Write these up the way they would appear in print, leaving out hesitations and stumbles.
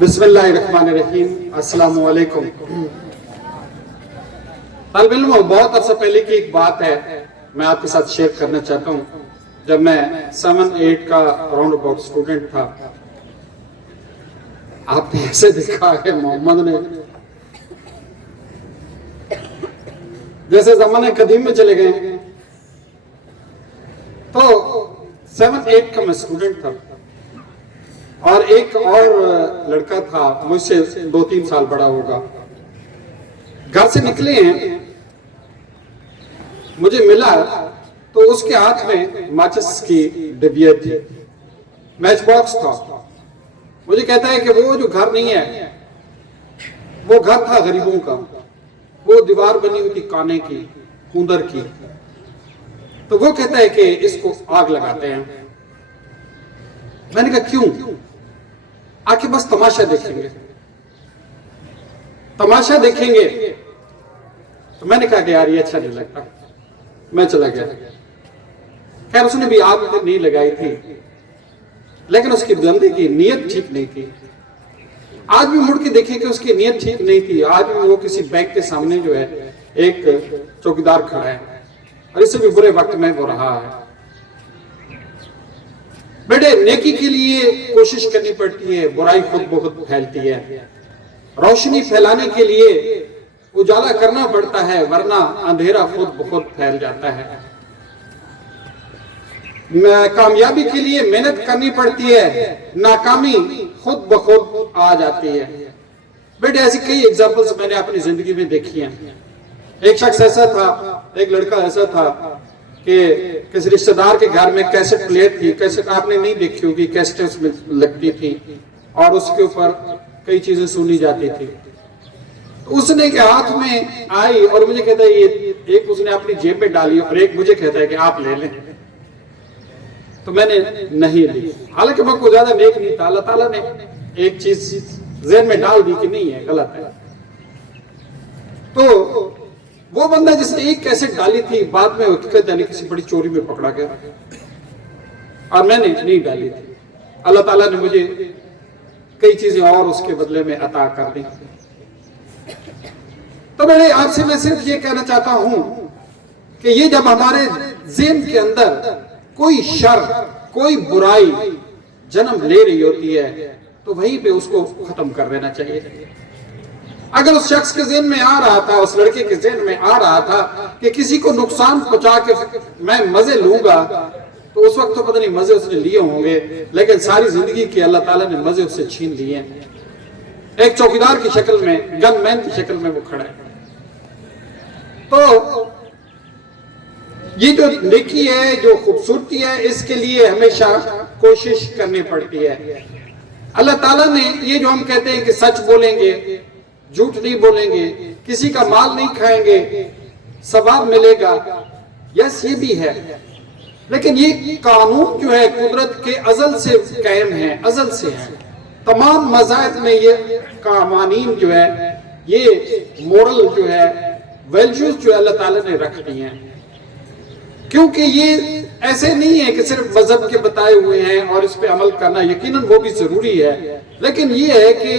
بسم اللہ الرحمن الرحیم۔ السلام علیکم۔ طالب علم، بہت عرصہ پہلے کی ایک بات ہے، میں آپ کے ساتھ شیئر کرنا چاہتا ہوں۔ جب میں 7-8 کا راؤنڈ اباؤٹ اسٹوڈنٹ تھا، آپ نے ایسے دیکھا کہ محمد نے جیسے زمانے قدیم میں چلے گئے، تو 7-8 کا میں اسٹوڈنٹ تھا، اور ایک اور لڑکا تھا مجھ سے 2-3 سال بڑا ہوگا۔ گھر سے نکلے ہیں، مجھے ملا تو اس کے ہاتھ میں ماچس کی ڈبیا تھی، میچ باکس تھا۔ مجھے کہتا ہے کہ وہ جو گھر نہیں ہے، وہ گھر تھا غریبوں کا، وہ دیوار بنی ہوئی تھی کانے کی، کوندر کی۔ تو وہ کہتا ہے کہ اس کو آگ لگاتے ہیں۔ میں نے کہا کیوں؟ آکے بس تماشا دیکھیں گے، تماشا دیکھیں گے۔ تو میں نے کہا کہ یار یہ اچھا نہیں لگتا، میں چلا گیا۔ خیر اس نے بھی آگ نہیں لگائی تھی، لیکن اس کی بندے کی نیت ٹھیک نہیں تھی۔ آج بھی مڑ کے دیکھیں کہ اس کی نیت ٹھیک نہیں تھی۔ آج بھی وہ کسی بینک کے سامنے جو ہے ایک چوکیدار کھڑا ہے، اور اس سے بھی برے وقت میں وہ رہا ہے۔ بیٹے، نیکی کے لیے کوشش کرنی پڑتی ہے، برائی خود بخود پھیلتی ہے۔ روشنی پھیلانے کے لیے اجالا کرنا پڑتا ہے، ورنہ اندھیرا خود بخود پھیل جاتا ہے۔ کامیابی کے لیے محنت کرنی پڑتی ہے، ناکامی خود بخود آ جاتی ہے۔ بیٹے، ایسی کئی ایگزامپلز میں نے اپنی زندگی میں دیکھی ہیں۔ ایک شخص ایسا تھا، ایک لڑکا ایسا تھا کہ کسی رشتہ دار کے گھر میں کیسٹ پلیئر تھی۔ کیسٹ آپ نے نہیں دیکھی ہوگی، کیسٹیں اس میں لگتی تھی اور اس کے اوپر کئی چیزیں سنی جاتی تھی۔ تو اس نے کے ہاتھ میں آئی اور مجھے کہتا ہے یہ ایک اس نے اپنی جیب میں ڈالی اور ایک مجھے کہتا ہے کہ آپ لے لیں۔ تو میں نے نہیں لی، حالانکہ میں کوئی زیادہ نیک نہیں تھا۔ اللہ تعالیٰ نے ایک چیز ذہن میں ڈال دی کہ نہیں ہے، غلط ہے۔ تو وہ بندہ جس نے ایک کیسٹ ڈالی تھی، بعد میں حقیقت یعنی کسی بڑی چوری میں پکڑا گیا، اور میں نے نہیں ڈالی تھی۔ اللہ تعالیٰ نے مجھے کئی چیزیں اور اس کے بدلے میں عطا کر دی۔ تو میں آپ سے میں صرف یہ کہنا چاہتا ہوں کہ یہ جب ہمارے ذہن کے اندر کوئی شر، کوئی برائی جنم لے رہی ہوتی ہے، تو وہیں پہ اس کو ختم کر دینا چاہیے۔ اگر اس شخص کے ذہن میں آ رہا تھا، اس لڑکے کے ذہن میں آ رہا تھا کہ کسی کو نقصان پہنچا کے میں مزے لوں گا، تو اس وقت تو پتہ نہیں مزے اس نے لیے ہوں گے، لیکن ساری زندگی کے اللہ تعالیٰ نے مزے اس سے چھین لیے ہیں۔ ایک چوکیدار کی شکل میں، گن مین کی شکل میں وہ کھڑا ہے۔ تو یہ جو نیکی ہے، جو خوبصورتی ہے، اس کے لیے ہمیشہ کوشش کرنی پڑتی ہے۔ اللہ تعالیٰ نے یہ جو ہم کہتے ہیں کہ سچ بولیں گے، جھوٹ نہیں بولیں گے، کسی کا مال نہیں کھائیں گے، ثواب ملے گا، یس یہ بھی ہے، لیکن یہ قانون جو ہے قدرت کے ازل سے قائم ہے، ازل سے ہے۔ تمام مذاہب میں یہ قوانین جو ہے، یہ مورل جو ہے، ویلیوز جو اللہ تعالیٰ نے رکھ دی ہیں، کیونکہ یہ ایسے نہیں ہے کہ صرف مذہب کے بتائے ہوئے ہیں اور اس پہ عمل کرنا یقیناً وہ بھی ضروری ہے، لیکن یہ ہے کہ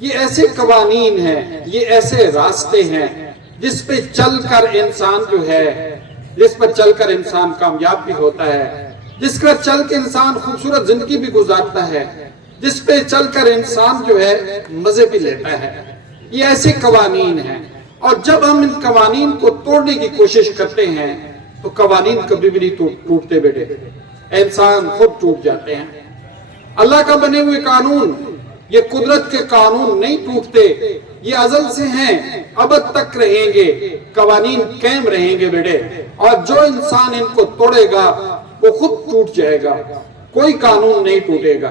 یہ ایسے قوانین ہیں، یہ ایسے راستے ہیں جس پہ چل کر انسان جو ہے، جس پر چل کر انسان کامیاب بھی ہوتا ہے، جس پر چل کے انسان خوبصورت زندگی بھی گزارتا ہے، جس پہ چل کر انسان جو ہے مزے بھی لیتا ہے۔ یہ ایسے قوانین ہیں، اور جب ہم ان قوانین کو توڑنے کی کوشش کرتے ہیں تو قوانین کبھی بھی نہیں ٹوٹتے بیٹے، انسان خود ٹوٹ جاتے ہیں۔ اللہ کا بنے ہوئے قانون، یہ قدرت کے قانون نہیں ٹوٹتے، یہ ازل سے ہیں، ابد تک رہیں گے، قوانین قائم رہیں گے بیٹے، اور جو انسان ان کو توڑے گا وہ خود ٹوٹ جائے گا، کوئی قانون نہیں ٹوٹے گا۔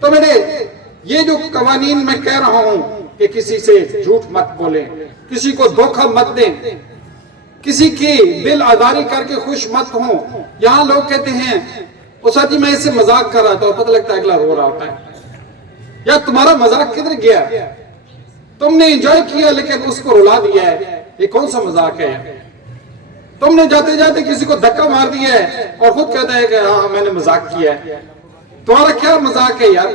تو بیٹے، یہ جو قوانین میں کہہ رہا ہوں کہ کسی سے جھوٹ مت بولیں، کسی کو دھوکہ مت دیں، کسی کی دل آزاری کر کے خوش مت ہوں۔ یہاں لوگ کہتے ہیں وہ ساتھی میں اس سے مذاق کر رہا تھا اور پتہ لگتا ہے اگلا رو رہا ہوتا ہے۔ یا تمہارا مذاق کدھر گیا؟ تم نے انجوائے کیا لیکن اس کو رلا دیا ہے، یہ کون سا مذاق ہے؟ تم نے جاتے جاتے کسی کو دھکا مار دیا ہے اور خود کہتا ہے کہ ہاں میں نے مذاق کیا ہے۔ تمہارا کیا مذاق ہے یار؟